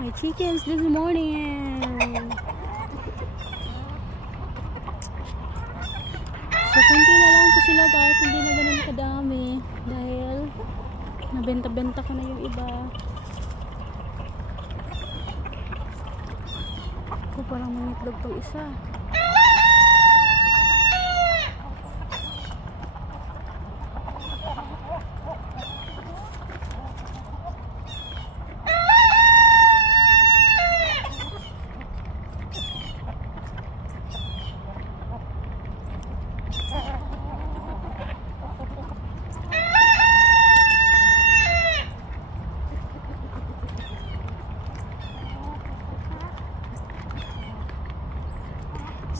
My chickens this morning. So kunti na lang to sila guys, hindi na ganun kadami dahil nabenta-benta ko na yung iba. Ako parang mangitlog tong isa.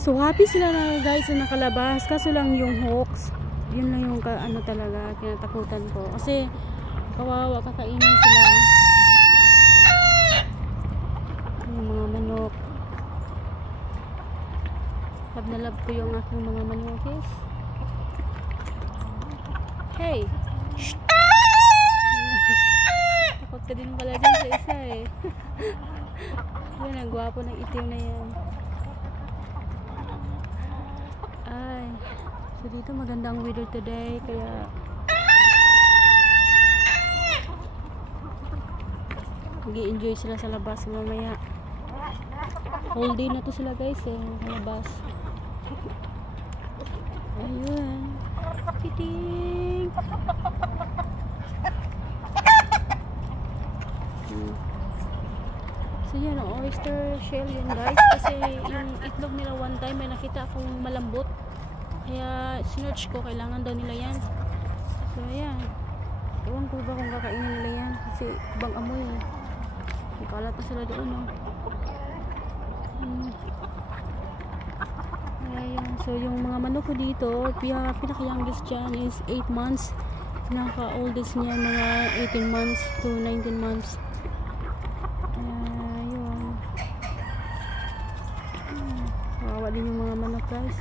So happy sila na guys na nakalabas, kaso lang yung hawks, yun lang yung ano talaga kinatakutan ko kasi kawawa, kakainin sila yung mga manok. Love na love ko yung aking mga manokis. Hey, shh. Takot ka din pala dyan sa isa eh. Yun ang gwapo ng itim na yan. Ay, so dito magandang weather today kaya mag-i-enjoy sila sa labas mamaya. Whole day na to sila guys eh, sa labas. Ayun, titing. So yan, ang oyster shell yun guys, kasi yung itlog nila one time may nakita akong malambot, kaya sinearch ko, kailangan daw nila yan. So yan, ewan ko ba kung kakainin nila yan kasi ibang amoy eh, ikalat na sila doon no? Ayan. So yung mga manok ko dito, pinaka youngest dyan is 8 months, pinaka oldest niya mga 18 months to 19 months. Kawawa din yung mga manok guys.